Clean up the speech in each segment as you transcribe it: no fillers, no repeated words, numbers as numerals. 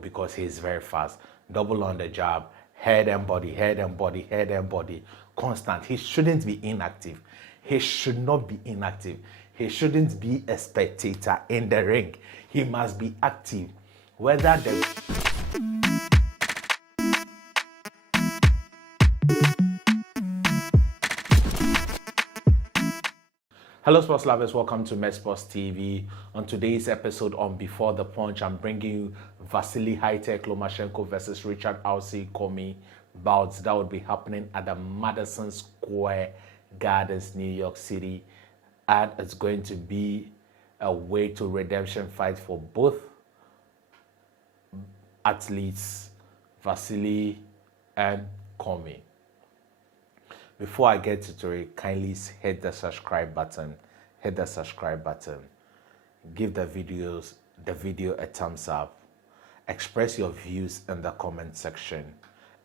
because he's very fast. Double on the jab, head and body, head and body, head and body, constant. He shouldn't be inactive. He should not be inactive. He shouldn't be a spectator in the ring. He must be active. Whether the Hello sports lovers, welcome to Met Sports TV. On today's episode on Before the Punch, I'm bringing you Vasily High-Tech Lomachenko versus Richard Commey bouts that would be happening at the Madison Square Gardens, New York City. And it's going to be a way to redemption fight for both athletes, Vasily and Commey. Before I get to it, kindly hit the subscribe button. Give the video a thumbs up. Express your views in the comment section,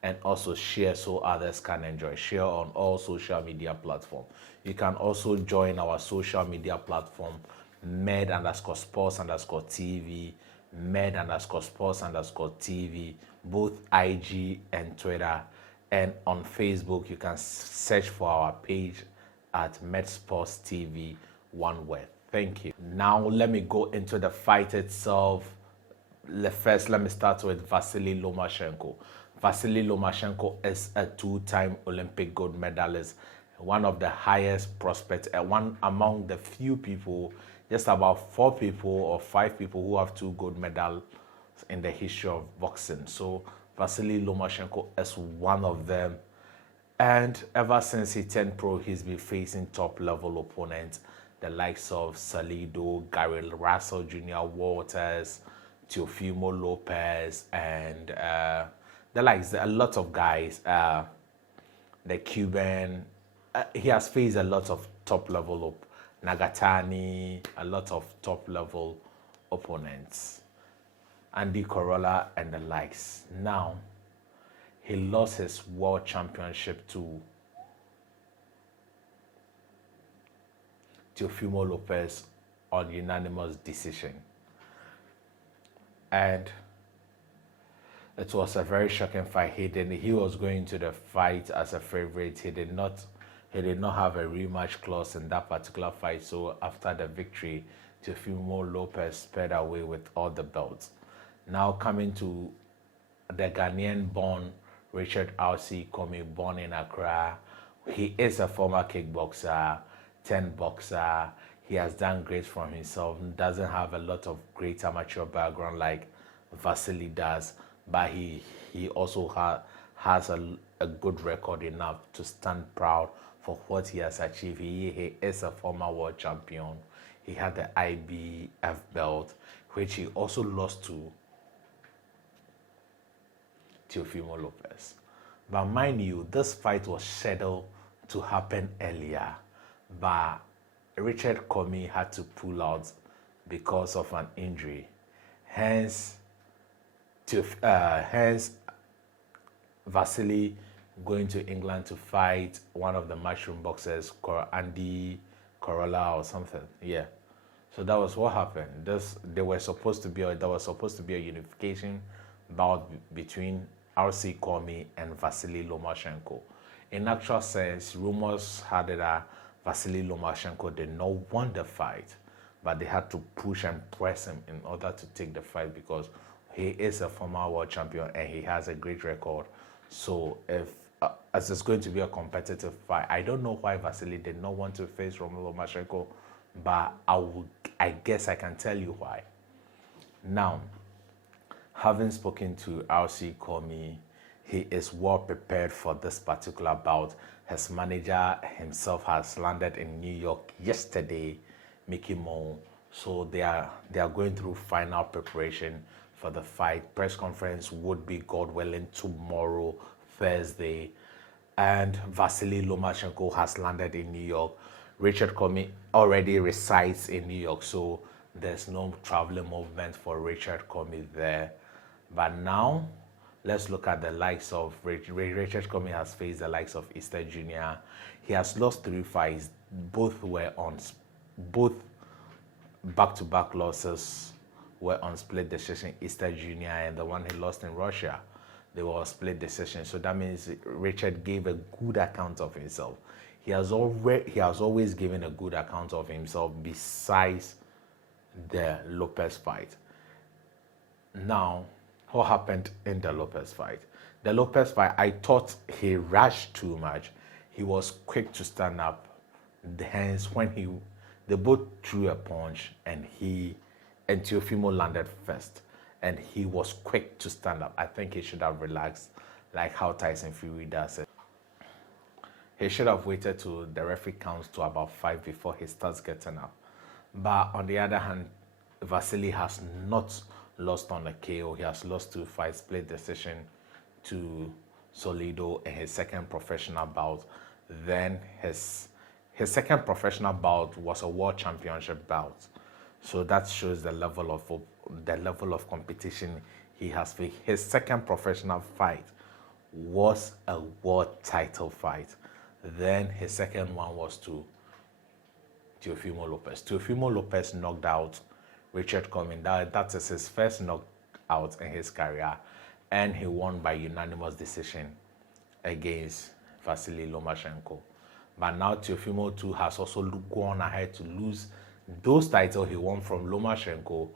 and also share so others can enjoy. Share on all social media platforms. You can also join our social media platform, med_sports_TV, med_sports_TV, both IG and Twitter. And on Facebook, you can search for our page at Met Sports TV, one word. Thank you. Now, let me go into the fight itself. First, let me start with Vasily Lomachenko. Vasily Lomachenko is a two-time Olympic gold medalist, one of the highest prospects, and one among the few people, just about 4 people or 5 people who have 2 gold medals in the history of boxing. So Vasily Lomachenko is one of them, and ever since he turned pro, he's been facing top-level opponents, the likes of Salido, Gary Russell Jr., Walters, Teofimo Lopez, and the likes, a lot of guys, the Cuban. He has faced a lot of top-level Nagatani, a lot of top-level opponents. Andy Corolla and the likes. Now, he lost his world championship to Teofimo Lopez on unanimous decision. And it was a very shocking fight. He was going to the fight as a favorite. He did not have a rematch clause in that particular fight. So after the victory, Teofimo Lopez sped away with all the belts. Now coming to the Ghanaian-born Richard Commey, born in Accra. He is a former kickboxer, 10 boxer. He has done great for himself. Doesn't have a lot of great amateur background like Vasily does, but he also has a good record enough to stand proud for what he has achieved. He is a former world champion. He had the IBF belt, which he also lost to Teofimo Lopez. But mind you, this fight was scheduled to happen earlier, but Richard Commey had to pull out because of an injury. Hence Vasily going to England to fight one of the mushroom boxers, Andy Corolla or something. Yeah. So that was what happened. There was supposed to be a unification bout between Commey and Vasily Lomachenko. In actual sense, rumors had it that Vasily Lomachenko did not want the fight, but they had to push and press him in order to take the fight because he is a former world champion and he has a great record. So as it's going to be a competitive fight, I don't know why Vasily did not want to face Lomachenko, but I guess I can tell you why. Now, having spoken to Commey, he is well prepared for this particular bout. His manager himself has landed in New York yesterday, Mickey Mo. So they are going through final preparation for the fight. Press conference would be, God willing, tomorrow, Thursday. And Vasily Lomachenko has landed in New York. Richard Commey already resides in New York, so there's no traveling movement for Richard Commey there. But now, let's look at the likes of Richard Commey has faced the likes of Easter Jr. He has lost 3 fights. Both were on both back-to-back losses were on split decision, Easter Junior, and the one he lost in Russia, they were on split decision. So that means Richard gave a good account of himself. He has always given a good account of himself besides the Lopez fight. Now, what happened in the Lopez fight? The Lopez fight, I thought he rushed too much. He was quick to stand up. Hence, when they both threw a punch, and Teofimo landed first, and he was quick to stand up. I think he should have relaxed, like how Tyson Fury does it. He should have waited till the referee counts to about 5 before he starts getting up. But on the other hand, Vasily has not lost on a KO. He has lost 2 fights, split decision to Solido in his second professional bout. Then his second professional bout was a world championship bout. So that shows the level of competition he has. His second professional fight was a world title fight. Then his second one was to Teofimo Lopez. Teofimo Lopez knocked out Richard Commey. That is his first knockout in his career, and he won by unanimous decision against Vasily Lomachenko. But now Teofimo too has also gone ahead to lose those titles he won from Lomachenko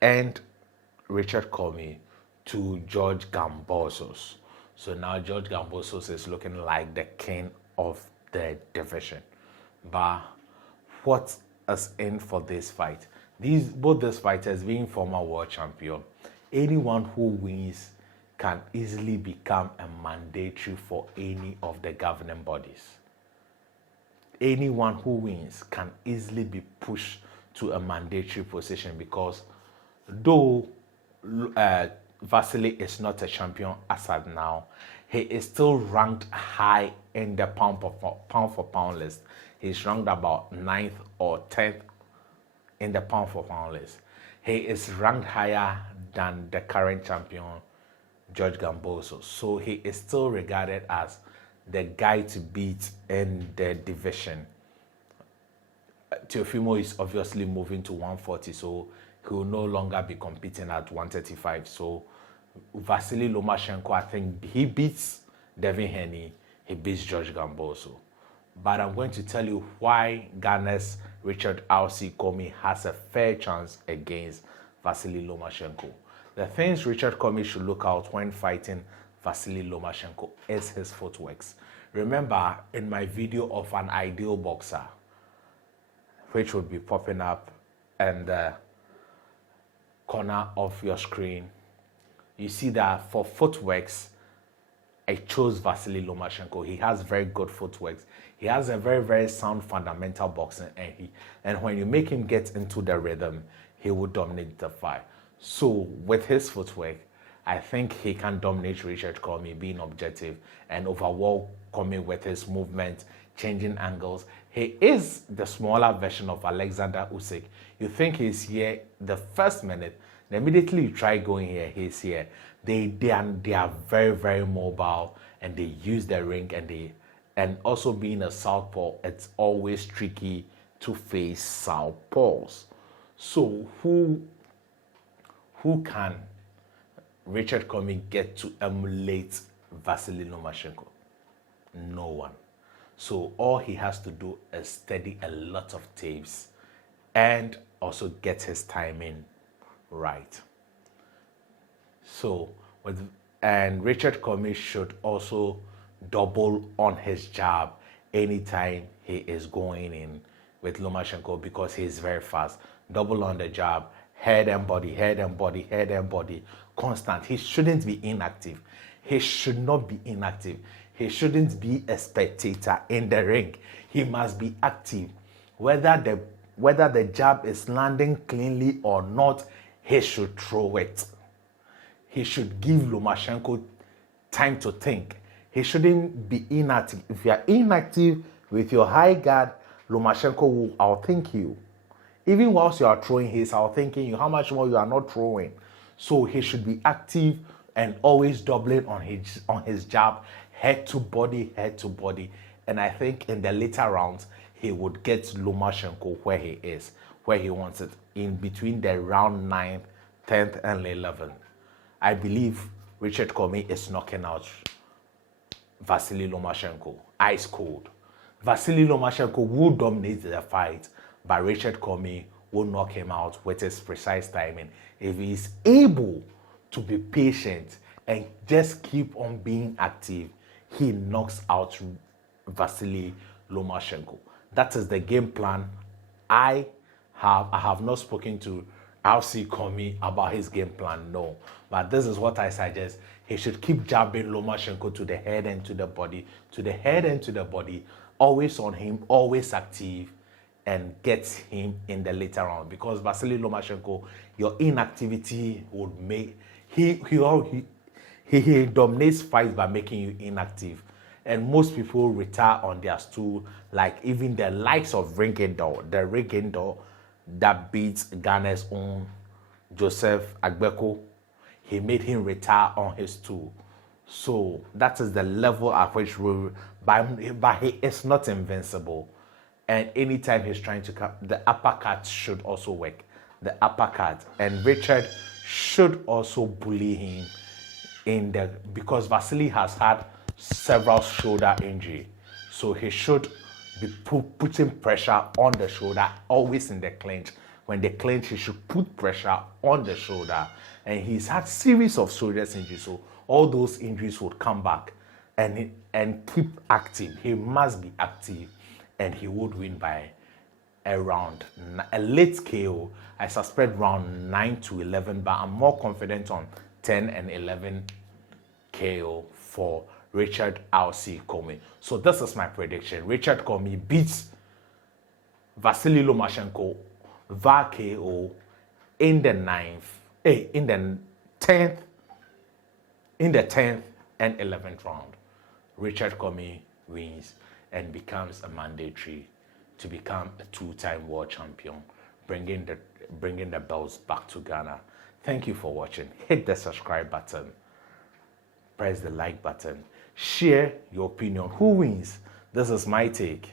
and Richard Commey to George Gambosos. So now George Gambosos is looking like the king of the division. But what is in for this fight? Both these fighters being former world champion, anyone who wins can easily become a mandatory for any of the governing bodies. Anyone who wins can easily be pushed to a mandatory position, because though Vasily is not a champion as of now, he is still ranked high in the pound for pound list. He's ranked about 9th or 10th in the pound for pound list. He is ranked higher than the current champion, George Gambosos. So he is still regarded as the guy to beat in the division. Teofimo is obviously moving to 140, so he will no longer be competing at 135. So Vasily Lomachenko, I think he beats Devin Haney, he beats George Gamboso. But I'm going to tell you why Ghana's Richard R.C. Commey has a fair chance against Vasily Lomachenko. The things Richard Commey should look out when fighting Vasily Lomachenko is his footworks. Remember, in my video of an ideal boxer, which would be popping up in the corner of your screen, you see that for footworks, I chose Vasily Lomachenko. He has very good footworks. He has a very, very sound fundamental boxing, and when you make him get into the rhythm, he will dominate the fight. So with his footwork, I think he can dominate Richard Commey, being objective, and overwhelm Commey with his movement, changing angles. He is the smaller version of Alexander Usyk. You think he's here the first minute, then immediately you try going here, he's here. They are very, very mobile, and they use the ring, and also being a southpaw, it's always tricky to face southpaws. So who can Richard Commey get to emulate Vasily Lomachenko? No one. So all he has to do is study a lot of tapes and also get his timing right. So Richard Commey should also double on his jab anytime he is going in with Lomachenko, because he is very fast. Double on the jab, head and body, head and body, head and body, constant. He shouldn't be inactive. He should not be inactive. He shouldn't be a spectator in the ring. He must be active. Whether the jab is landing cleanly or not, he should throw it. He should give Lomachenko time to think. He shouldn't be inactive. If you are inactive with your high guard, Lomachenko will outthink you. Even whilst you are throwing, he's outthinking you how much more you are not throwing. So he should be active and always doubling on his jab, head to body, head to body. And I think in the later rounds, he would get Lomachenko where he is, where he wants it. in between the round 9th, 10th, and 11th. I believe Richard Commey is knocking out Vasily Lomachenko, ice cold. Vasily Lomachenko will dominate the fight, but Richard Commey will knock him out with his precise timing. If he is able to be patient and just keep on being active, he knocks out Vasily Lomachenko. That is the game plan. I have not spoken to RC Commey about his game plan, no. But this is what I suggest. He should keep jabbing Lomachenko to the head and to the body, to the head and to the body, always on him, always active, and get him in the later round. Because Vasily Lomachenko, your inactivity would make he dominates fights by making you inactive. And most people retire on their stool, like even the likes of Ringendo, the Ringendo that beats Ghana's own Joseph Agbeko. He made him retire on his stool. So that is the level at which but he is not invincible. And anytime he's trying to come, the uppercut should also work. The uppercut. And Richard should also bully him because Vasily has had several shoulder injury. So he should be putting pressure on the shoulder, always in the clinch. When they clinch, he should put pressure on the shoulder. And he's had series of shoulder injuries, so all those injuries would come back and keep active. He must be active, and he would win by a late KO. I suspect round 9 to 11, but I'm more confident on 10 and 11 KO for Richard RC Commey. So this is my prediction. Richard Commey beats Vasily Lomachenko via KO in the 10th and 11th round. Richard Commey wins and becomes a mandatory to become a two-time world champion, bringing the belts back to Ghana. Thank you for watching. Hit the subscribe button. Press the like button. Share your opinion. Who wins? This is my take.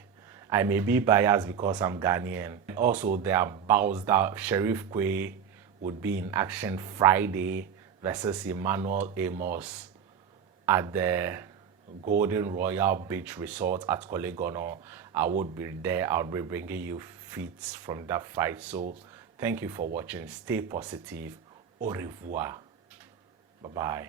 I may be biased because I'm Ghanaian. Also, there are bouts that Sheriff Quay would be in action Friday versus Emmanuel Amos at the Golden Royal Beach Resort at Kolegono. I would be there. I'll be bringing you feeds from that fight. So thank you for watching. Stay positive. Au revoir. Bye-bye.